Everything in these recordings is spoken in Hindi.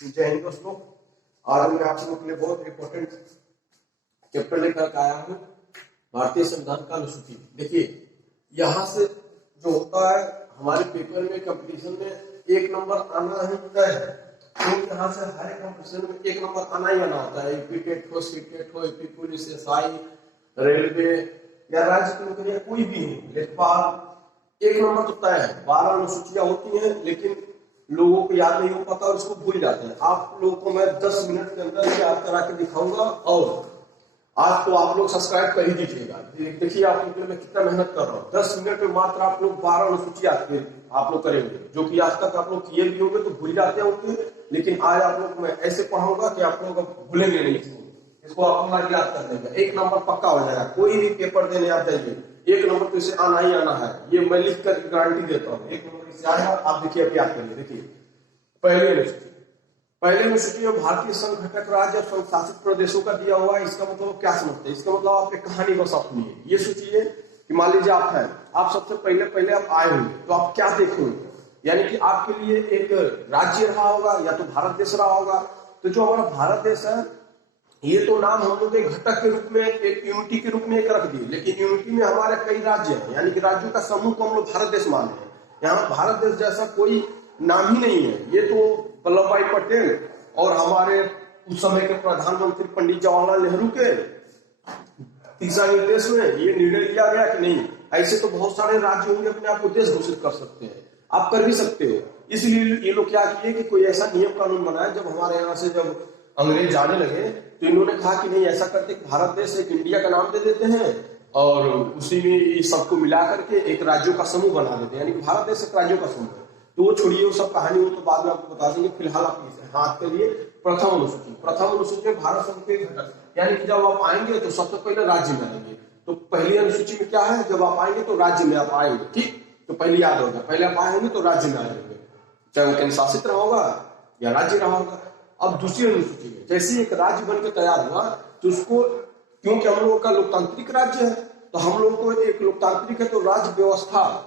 जय हिंद दोस्तों। आज मैं आप लोगों के लिए बहुत इंपॉर्टेंट चैप्टर लेकर आया हूँ, भारतीय संविधान का अनुसूची। देखिए, यहाँ से जो होता है हमारे पेपर में कंपटीशन में 1 नंबर आना ही तय है। तो यहाँ से हर एक कंपटीशन में 1 नंबर आना ही आना होता है। यूपी टेट हो, सी टेट हो, यूपी पुलिस, एसआई, रेलवे या राज्य की नौकरियां कोई भी हो, लेखपाल 1 नंबर तो तय है। 12 अनुसूचियां होती हैं, लेकिन लोगों को याद नहीं हो पाता और इसको भूल जाते हैं। आप लोगों को मैं 10 मिनट के अंदर याद करा के दिखाऊंगा। और आज तो आप लोग सब्सक्राइब कर ही दीजिएगा। देखिए आप लोग मैं कितना मेहनत कर रहा हूँ। 10 मिनट में मात्र आप लोग 12 अनुसूची आप लोग करेंगे, जो कि आज तक आप लोग किए भी होंगे तो भूल जाते होंगे। लेकिन आज आप लोग मैं ऐसे पढ़ाऊंगा कि आप लोग भूलेंगे नहीं। इसको आप लोग याद कर लेंगे, 1 नंबर पक्का हो जाएगा। कोई भी पेपर देने आप जाइए, 1 नंबर तो इसे आना ही आना है। ये मैं लिख कर गारंटी देता हूँ, 1 नंबर इसे आएगा। आप देखिए, अब याद करिए। देखिए, पहले अनुसूची में भारतीय संघ घटक राज्य और संघ शासित प्रदेशों का दिया हुआ है। इसका मतलब क्या समझते हैं? इसका मतलब आप एक कहानी बस अपनी है। ये सोचिए कि मान लीजिए आप हैं, आप सबसे पहले आप आए होंगे, तो आप क्या देखोगे? यानी कि आपके लिए एक राज्य रहा होगा या तो भारत देश रहा होगा। तो जो हमारा भारत देश है, ये तो नाम हम लोग एक घटक के रूप में, एक यूनिटी के रूप में एक रख दिए, लेकिन यूनिटी में हमारे कई राज्य हैं। यानी कि राज्यों का समूह को हम लोग भारत देश मानते हैं। यहाँ भारत देश जैसा कोई नाम ही नहीं है। ये तो वल्लभ भाई पटेल और हमारे उस समय के प्रधानमंत्री पंडित जवाहरलाल नेहरू के दिशा निर्देश में ये निर्णय लिया गया कि नहीं, ऐसे तो बहुत सारे राज्य होंगे अपने आप को देश घोषित कर सकते हैं, आप कर भी सकते हो। इसलिए ये लोग क्या किए कि कोई ऐसा नियम कानून बनाया। जब हमारे यहाँ से जब अंग्रेज जाने लगे तो इन्होंने कहा कि नहीं, ऐसा करते भारत देश एक इंडिया का नाम दे देते हैं और उसी में सबको मिला करके एक राज्यों का समूह बना देते हैं। यानी कि भारत देश एक राज्यों का समूह है। तो वो छोड़िए, वो सब कहानी, वो तो बाद में आपको बता देंगे। फिलहाल आप हाथ के लिए प्रथम अनुसूची में भारत संघ के घटक, यानी कि जब आप आएंगे तो सबसे पहले राज्य में आएंगे। तो पहली अनुसूची में क्या है? जब आप आएंगे तो राज्य में आप आएंगे। ठीक, तो पहले याद होगा, पहले आप आए होंगे तो राज्य में आएंगे, चाहे वो केंद्र शासित रहा होगा या राज्य रहा होगा। अब दूसरी अनुसूची में जैसे एक राज्य बनकर तैयार हुआ तो उसको, क्योंकि हम लोगों का लोकतांत्रिक राज्य है, तो हम लोग को एक लोकतांत्रिक है तो राज्य व्यवस्था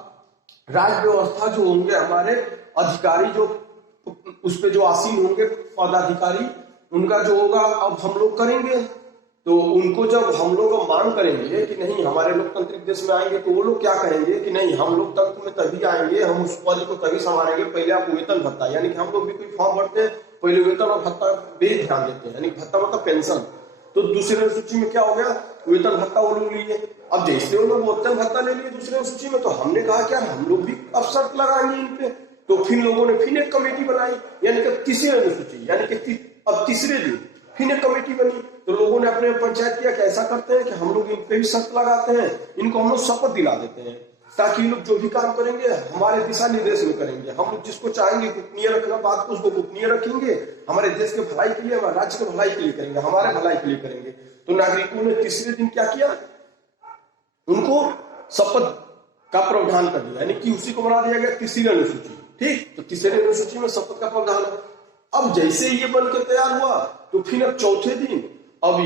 जो होंगे हमारे अधिकारी, जो उस पे जो आसीन होंगे पदाधिकारी, उनका जो होगा अब हम लोग करेंगे। तो उनको जब हम लोग मांग करेंगे कि नहीं, हमारे लोकतांत्रिक देश में आएंगे, तो वो लोग क्या कहेंगे कि नहीं, हम लोकतंत्र में तभी आएंगे, हम उस पद को तभी संभालेंगे, पहले आपको वेतन भत्ता। यानी कि हम लोग भी कोई फॉर्म भरते हैं, पहले वेतन और भत्ता पे ध्यान देते हैं। यानी भत्ता मतलब पेंशन। तो दूसरे सूची में क्या हो गया? वेतन भत्ता वो लोग लिए। अब जैसे वो लोग वेतन भत्ता ले लिए दूसरे सूची में, तो हमने कहा कि यार हम लोग भी अब शर्त लगाएंगे इन पे। तो फिर लोगों ने फिर एक कमेटी बनाई, यानी कि तीसरी अनुसूची, यानी कि अब तीसरे दिन फिर एक कमेटी बनी। तो लोगों ने अपने पंचायत किया कि ऐसा करते हैं कि हम लोग इन पे भी शर्त लगाते हैं, इनको हम लोग शपथ दिला देते हैं, ताकि लोग जो भी काम करेंगे हमारे दिशा निर्देश में करेंगे। हम लोग जिसको चाहेंगे गोपनीय रखना बात को, उसको गोपनीय रखेंगे, हमारे देश के भलाई के लिए, हमारे राज्य के भलाई के लिए करेंगे, हमारे भलाई के लिए करेंगे। तो नागरिकों ने तीसरे दिन क्या किया? उनको शपथ का प्रावधान कर दिया, यानी कि उसी को बना दिया गया तीसरी अनुसूची। ठीक, तो तीसरी अनुसूची में शपथ का प्रावधान है। अब जैसे ये बनकर तैयार हुआ तो फिर अब चौथे दिन अब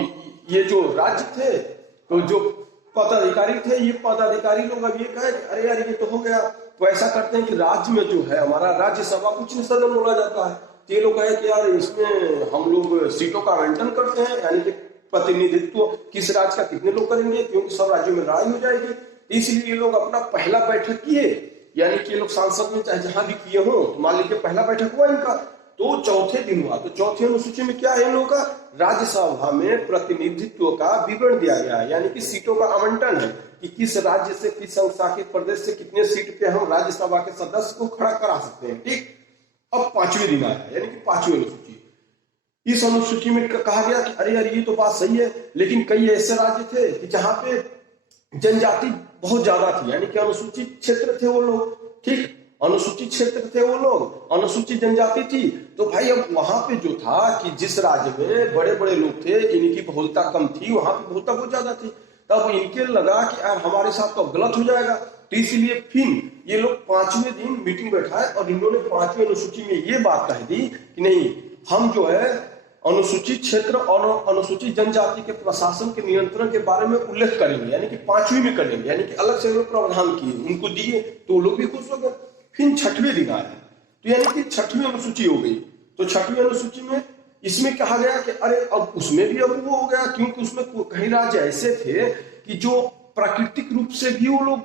ये जो राज्य थे, तो जो पदाधिकारी थे, ये पदाधिकारी लोग अब ये कहे अरे यार ये तो हो गया, तो ऐसा करते हैं कि राज्य में जो है हमारा राज्यसभा उच्च सदन बोला जाता है। तो ये लोग कहे कि यार इसमें हम लोग सीटों का आवंटन करते हैं, यानी कि प्रतिनिधित्व किस राज्य का कितने लोग करेंगे, क्योंकि सब राज्यों में लड़ाई हो जाएगी। इसलिए ये लोग अपना पहला बैठक किए, यानी कि ये लोग सांसद में चाहे जहां भी किए हो, तो मान लीजिए पहला बैठक हुआ इनका, तो चौथे दिन हुआ। तो चौथे अनुसूची में क्या है? इन लोगों का राज्यसभा में प्रतिनिधित्व का विवरण दिया गया है, यानी कि सीटों का आवंटन है कि किस राज्य से, किस संघ शासित प्रदेश से कितने सीट पे हम राज्यसभा के सदस्य को खड़ा करा सकते हैं। ठीक, अब 5वें दिन आया, यानी कि 5वीं अनुसूची। इस अनुसूची में कहा गया कि अरे यार ये तो बात सही है, लेकिन कई ऐसे राज्य थे कि जहां पे जनजाति बहुत ज्यादा थी, यानी कि अनुसूचित क्षेत्र थे वो लोग। ठीक, अनुसूचित क्षेत्र थे वो लोग, अनुसूचित जनजाति थी। तो भाई अब वहां पे जो था कि जिस राज्य में बड़े बड़े लोग थे, इनकी बहुलता कम थी, वहां पे बहुलता बहुत ज्यादा थी। तब इनके लगा कि यार हमारे साथ तो गलत हो जाएगा। तो इसलिए फिर ये लोग 5वें दिन मीटिंग बैठाए और इन्होंने 5वीं अनुसूची में ये बात कह दी कि नहीं, हम जो है अनुसूचित क्षेत्र और अनुसूचित जनजाति के प्रशासन के नियंत्रण के बारे में उल्लेख करेंगे, यानी कि 5वीं में करेंगे, यानी कि अलग से प्रावधान किए, उनको दिए, तो लोग भी खुश हो गए। फिर 6वें दिन आया, तो यानी कि 6वीं अनुसूची हो गई। तो छठवीं अनुसूची में इसमें कहा गया कि अरे अब उसमें भी अब वो हो गया, क्योंकि उसमें कई राज्य ऐसे थे कि जो प्राकृतिक रूप से भी वो लोग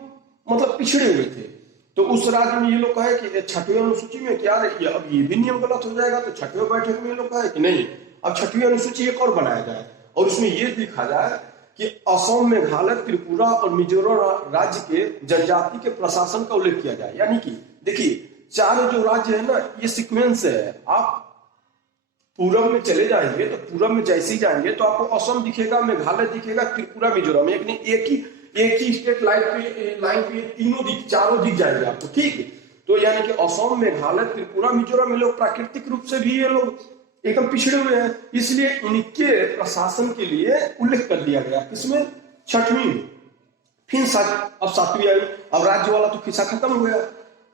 मतलब पिछड़े हुए थे। तो उस राज्य में ये लोग कहे कि छठवीं अनुसूची में क्या रही है, अब ये भी नियम गलत हो जाएगा। तो छठवीं बैठक में ये लोग कहे कि नहीं, अब छठवीं अनुसूची एक और बनाया जाए और उसमें ये लिखा जाए कि असम, मेघालय, त्रिपुरा और मिजोरम राज्य के जनजाति के प्रशासन का उल्लेख किया जाए। यानी कि देखिए, चार जो राज्य है ना, ये सीक्वेंस है। आप पूरब में चले जाएंगे तो पूरब में जैसे ही जाएंगे तो आपको असम दिखेगा, मेघालय दिखेगा, त्रिपुरा, मिजोरम, एक ही स्टेट लाइन पे तीनों चारों दिख जाएंगे आपको, ठीक है। तो यानी कि असम, मेघालय, त्रिपुरा, मिजोरम में लोग प्राकृतिक रूप से भी ये लोग एकदम पिछड़े हुए हैं, इसलिए इनके प्रशासन के लिए उल्लेख कर दिया गया। किसमें? छठवीं में। फिर अब सातवीं आई। अब राज्य वाला तो किस्सा खत्म हो गया।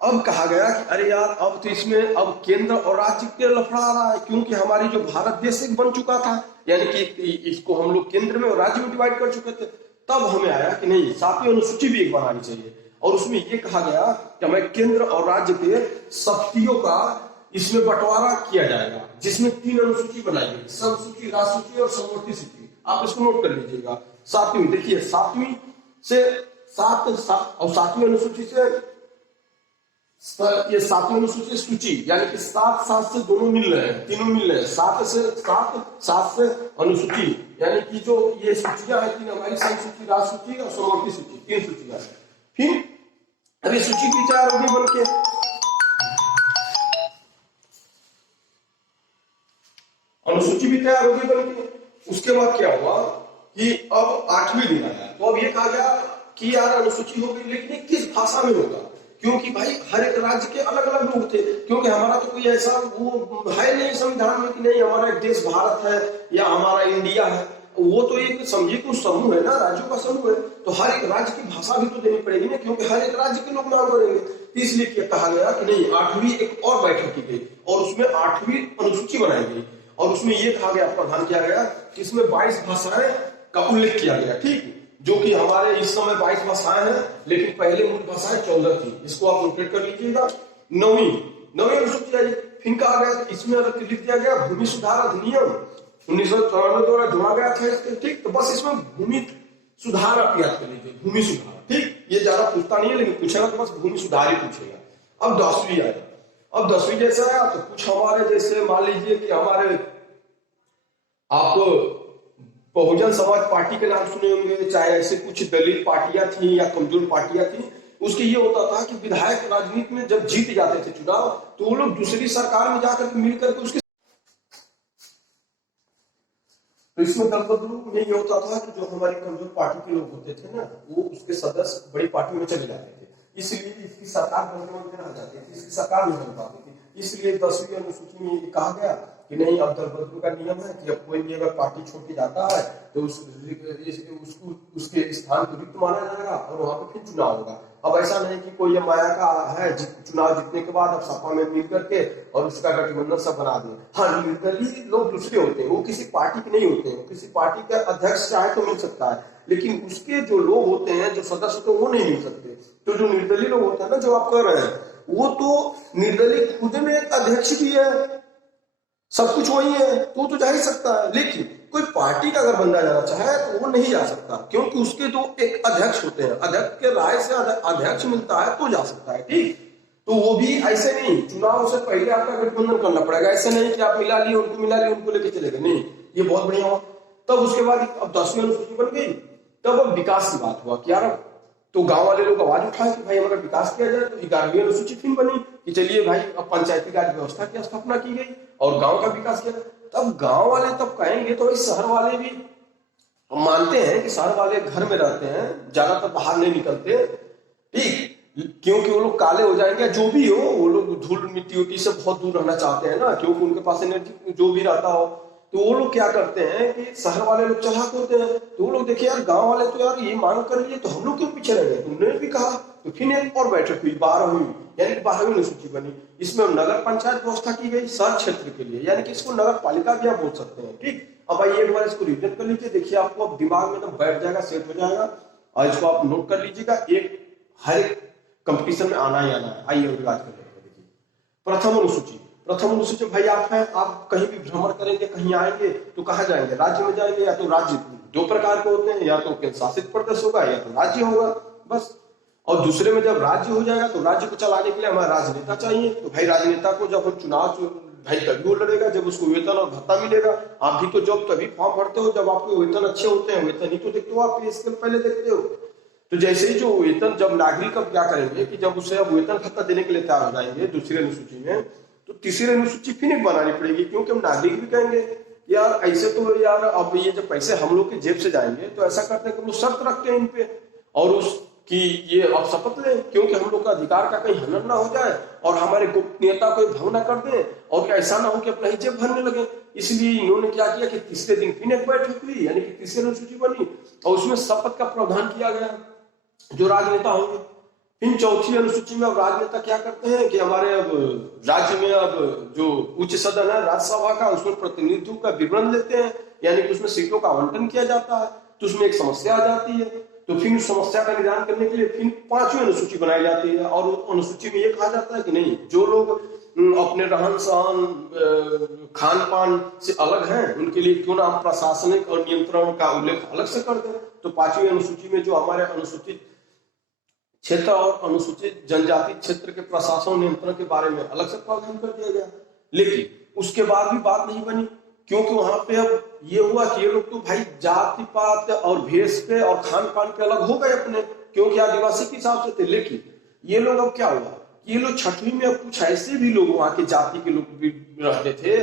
अब कहा गया कि अरे यार, अब तो इसमें अब केंद्र और राज्य के लफड़ा आ रहा है, क्योंकि हमारी जो भारत देश एक बन चुका था, यानी कि इसको हम लोग केंद्र में और राज्य में डिवाइड कर चुके थे। तब हमें आया कि नहीं, सातवीं अनुसूची भी एक बनानी चाहिए। और उसमें ये कहा गया कि हमें केंद्र और राज्य के शक्तियों का इसमें बंटवारा किया जाएगा, जिसमें 3 अनुसूची बनाई गई, समसूची, राजसूची और समवर्ती सूची। आप इसको नोट कर लीजिएगा। सातवीं, देखिए सातवीं से सातवीं अनुसूची से ये सातवीं अनुसूची सूची, यानी कि 7 से दोनों मिल रहे हैं, तीनों मिल रहे हैं। 7 से अनुसूची, यानी कि जो ये सूचियां है 3 हमारी, समसूची, राजसूची और समवर्ती सूची, 3 सूचियां। फिर अभी सूची की 4 होगी बन के, अनुसूची भी तैयार होगी बन के। उसके बाद क्या हुआ कि अब 8वीं दिन आया। तो अब ये कहा गया कि यार अनुसूची होगी, लेकिन ये किस भाषा में होगा, क्योंकि भाई हर एक राज्य के अलग अलग लोग थे। क्योंकि हमारा तो कोई ऐसा वो है नहीं संविधान में कि नहीं हमारा एक देश भारत है या हमारा इंडिया है। वो तो एक समझिए कुछ समूह है ना, राज्यों का समूह है। तो हर एक राज्य की भाषा भी तो देनी पड़ेगी ना, क्योंकि हर एक राज्य के लोग मांग करेंगे। इसलिए कहा गया कि नहीं, 8वीं एक और बैठक की गई और उसमें 8वीं अनुसूची बनाई गई। और उसमें यह कहा गया, प्रावधान किया गया कि इसमें 22 भाषाएं का उल्लेख किया गया, ठीक, जो कि हमारे इस समय 22 भाषाएं हैं, लेकिन पहले मूल भाषाएं 14 थी। इसको आप नोट कर लीजिएगा। नौवीं अनुसूची आई। फिर कहा गया, इसमें लिख दिया गया भूमि सुधार अधिनियम 1994 द्वारा जोड़ा गया था, ठीक। तो बस इसमें भूमि सुधार आप याद कर लीजिए, भूमि सुधार, ठीक। ये ज्यादा पूछता नहीं है, लेकिन पूछेगा तो बस भूमि सुधार ही पूछेगा। अब 10वीं आई। अब 10वीं जैसा आया तो कुछ हमारे जैसे मान लीजिए कि हमारे आप बहुजन समाज पार्टी के नाम सुने होंगे, चाहे ऐसे कुछ दलित पार्टियां थी या कमजोर पार्टियां थी। उसके ये होता था कि विधायक राजनीति में जब जीत जाते थे चुनाव, तो वो लोग दूसरी सरकार में जाकर मिलकर के उसके, तो इसमें दल बदलू में ये होता था कि जो हमारी कमजोर पार्टी के लोग होते थे ना, वो उसके सदस्य बड़ी पार्टी में चले जाते थे। इसलिए इसकी सरकार बनते रह जाती थी, इसकी सरकार नहीं बन पाती थी। इसलिए 10वीं अनुसूची में कहा गया कि नहीं, अब दल बदलू का नियम है कि अब कोई भी अगर पार्टी छोड़ के जाता है तो उसको उसके स्थान को रिक्त माना जाएगा और वहां पे फिर चुनाव होगा। अब ऐसा नहीं कि कोई ये माया का है चुनाव जीतने के बाद अब सपा में मिल करके और उसका गठबंधन सब बना दे। हाँ, निर्दलीय लोग दूसरे होते हैं, वो किसी पार्टी के नहीं होते हैं। किसी पार्टी का अध्यक्ष चाहे तो मिल सकता है, लेकिन उसके जो लोग होते हैं, जो सदस्य होते हैं, वो नहीं मिल सकते। तो जो निर्दलीय लोग होते हैं ना, जो आप कह रहे हैं, वो तो निर्दलीय खुद में एक अध्यक्ष भी है, सब कुछ वही है, तो वो तो जा ही सकता है। लेकिन कोई पार्टी का अगर बंदा जाना चाहे तो वो नहीं जा सकता, क्योंकि उसके तो एक अध्यक्ष होते हैं, अध्यक्ष के राय से अध्यक्ष मिलता है तो जा सकता है, ठीक। तो वो भी ऐसे नहीं, चुनाव से पहले आपका गठबंधन करना पड़ेगा। ऐसे नहीं कि आप मिला लिए उनको लेके चले गए, नहीं, ये बहुत बढ़िया हुआ। तब उसके बाद अब 10वीं अनुसूची बन गई। तब अब विकास की बात हुआ कि यार, तो गांव वाले लोग आवाज उठाए कि भाई हमारा विकास किया जाए। तो 11वीं अनुसूची फिर बनी कि चलिए भाई, अब पंचायती राज व्यवस्था की स्थापना की गई और गांव का विकास किया। तब गांव वाले तब कहेंगे, तो शहर वाले भी मानते हैं कि शहर वाले घर में रहते हैं, ज्यादातर बाहर नहीं निकलते, ठीक, क्योंकि वो लोग काले हो जाएंगे। जो भी हो, वो लोग धूल मिट्टी उट्टी से बहुत दूर रहना चाहते हैं ना, क्योंकि उनके पास एनर्जी जो भी रहता हो। तो वो लोग क्या करते हैं कि शहर वाले लोग चालाक होते हैं, तो वो लोग देखिए यार, गांव वाले तो यार ये मांग कर लिए, तो हम लोग क्यों पीछे रह गए। तुमने भी कहा। तो फिर एक और बैठक हुई, 12वीं, यानी 12वीं अनुसूची बनी। इसमें नगर पंचायत व्यवस्था की गई शहर क्षेत्र के लिए, यानी कि इसको नगर पालिका भी आप बोल सकते हैं, ठीक। अब आइए एक बार इसको रिविजन कर लीजिए, देखिए आपको अब दिमाग में तो बैठ जाएगा, सेट हो जाएगा। और इसको आप नोट कर लीजिएगा, हर एक कंपटीशन में आना ही आना है। आइए बात कर लेते हैं। देखिए प्रथम प्रथम अनुसूचित भाई आप हैं, आप कहीं भी भ्रमण करेंगे, कहीं आएंगे तो कहाँ जाएंगे? राज्य में जाएंगे। या तो राज्य दो प्रकार के होते हैं, या तो केंद्र शासित प्रदेश होगा या तो राज्य होगा, बस। और दूसरे में जब राज्य हो जाएगा तो राज्य को चलाने के लिए हमारा राजनेता चाहिए। तो भाई राजनेता को जब हम चुनाव भाई तभी वो लड़ेगा जब उसको वेतन और भत्ता मिलेगा। आप भी तो जॉब तभी फॉर्म भरते हो जब आपके वेतन अच्छे होते हैं, वेतन ही तो देखते हो आप, पे स्केल पहले देखते हो। तो जैसे ही जो वेतन, जब नागरिक अब क्या करेंगे कि जब उसे अब वेतन भत्ता देने के लिए तैयार हो जाएंगे दूसरी अनुसूची में, तो तीसरी अनुसूची फिर एक बनानी पड़ेगी, क्योंकि हम नागरिक भी कहेंगे यार ऐसे तो यार अब ये जब पैसे हम लोग की जेब से जाएंगे तो ऐसा करते हैं कि वो शर्त रखते हैं इन पे, और उस कि ये अब शपथ लें, क्योंकि हम लोग का अधिकार का कहीं हनन ना हो जाए और हमारे गोपनीयता को भंग ना कर दें, और ऐसा ना हो कि अपना ही जेब भरने लगे। इसलिए इन्होंने क्या किया कि तीसरे दिन फिर एक बैठक हुई, यानी कि तीसरी अनुसूची बनी और उसमें शपथ का प्रावधान किया गया जो राजनेता होंगे। फिर चौथी अनुसूची में अब राजनेता क्या करते हैं कि हमारे अब राज्य में अब जो उच्च सदन है राज्यसभा का, उसमें प्रतिनिधित्व का विवरण लेते हैं, यानी कि उसमें सीटों का आवंटन किया जाता है। तो उसमें एक समस्या आ जाती है, तो फिर उस समस्या का निदान करने के लिए फिर पांचवी अनुसूची बनाई जाती है, और उस अनुसूची में ये कहा जाता है कि नहीं, जो लोग अपने रहन सहन खान पान से अलग हैं उनके लिए क्यों ना हम प्रशासनिक और नियंत्रण का उल्लेख अलग से कर दें। तो पांचवी अनुसूची में जो हमारे अनुसूचित क्षेत्र और अनुसूचित जनजाति क्षेत्र के प्रशासन नियंत्रण के बारे में अलग से प्रावधान कर दिया गया। लेकिन उसके बाद भी बात नहीं बनी, क्योंकि वहां पे अब ये हुआ कि ये लोग तो भाई जाति पात और भेष पे और खान पान पे अलग हो गए अपने, क्योंकि आदिवासी के हिसाब से थे। लेकिन ये लोग अब क्या हुआ कि ये लोग छठवीं में अब कुछ ऐसे भी लोग वहां के जाति के लोग भी रहते थे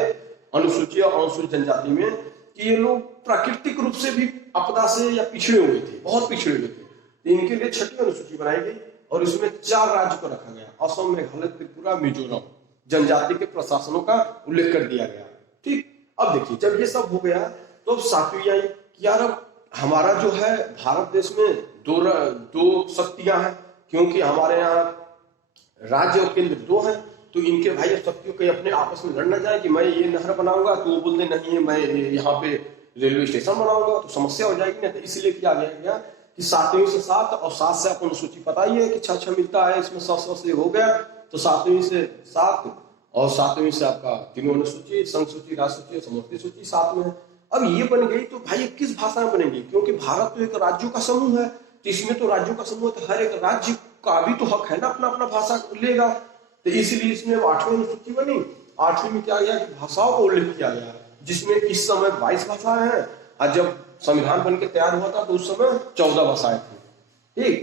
अनुसूचित और अनुसूचित जनजाति में, कि ये लोग प्राकृतिक रूप से भी आपदा से या पिछड़े हुए थे, बहुत पिछड़े हुए थे। इनके लिए छठी अनुसूची बनाई गई और इसमें 4 राज्य को रखा गया, असम, मेघालय, त्रिपुरा, मिजोरम, जनजाति के प्रशासनों का उल्लेख कर दिया गया। ठीक, अब देखिए जब ये सब हो गया तो अब सातवीं आई कि यार अब हमारा जो है भारत देश में दो शक्तियां हैं, क्योंकि हमारे यहाँ राज्य और केंद्र 2 हैं। तो इनके भाई शक्तियों के अपने आपस में लड़ न जाए कि मैं ये नहर बनाऊंगा तो वो बोल दे नहीं है मैं यहाँ पे रेलवे स्टेशन बनाऊंगा, तो समस्या हो जाएगी ना। तो इसलिए किया गया कि 7वीं से 7 और 7 से अपन सूची पता ही है कि 6 मिलता है, इसमें 100 से हो गया, तो 7वीं से 7 और 7वीं से आपका तीनों अनुसूची, संघ सूची, राष्ट्र सूची, समवर्ती सूची 7 में है। अब ये बन गई तो भाई किस भाषा में बनेगी, क्योंकि भारत तो एक राज्यों का समूह है, तो इसमें तो राज्यों का समूह, तो हर एक राज्य का भी तो हक है ना अपना अपना भाषा लेगा। तो इसलिए इसमें 8वीं अनुसूची बनी। 8वीं में क्या गया कि भाषाओं का उल्लेख किया गया, जिसमें इस समय 22 भाषाएं हैं, और जब संविधान बन के तैयार हुआ था तो उस समय 14 भाषाएं थी। ठीक,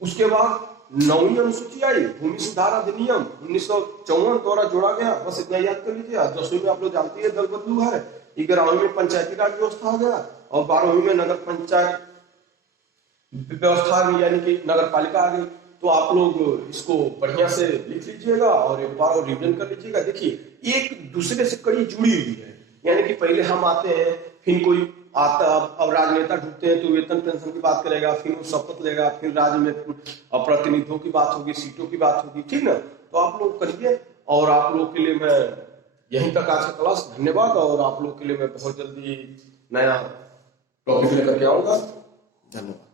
उसके बाद 9वीं अनुसूची आई, भूमि सुधार अधिनियम 1954 द्वारा जोड़ा गया, बस इतना याद कर लीजिए। 10वीं में आप लोग जानते हैं दल बदलू है, 11वीं में पंचायती राज व्यवस्था हो गया, और 12वीं में नगर पंचायत व्यवस्था यानी कि नगर पालिका आ गई। तो आप लोग इसको बढ़िया से लिख लीजिएगा और एक बार और रिवीजन कर लीजिएगा। देखिए एक दूसरे से कड़ी जुड़ी हुई है, यानी कि पहले हम आते हैं, फिर कोई आता, अब राजनेता ढूंढते हैं तो वेतन पेंशन की बात करेगा, फिर वो शपथ लेगा, फिर राज्य में प्रतिनिधियों की बात होगी, सीटों की बात होगी, ठीक ना। तो आप लोग करिए, और आप लोग के लिए मैं यहीं तक आज का क्लास, धन्यवाद। और आप लोग के लिए मैं बहुत जल्दी नया टॉपिक लेकर के आऊंगा, धन्यवाद।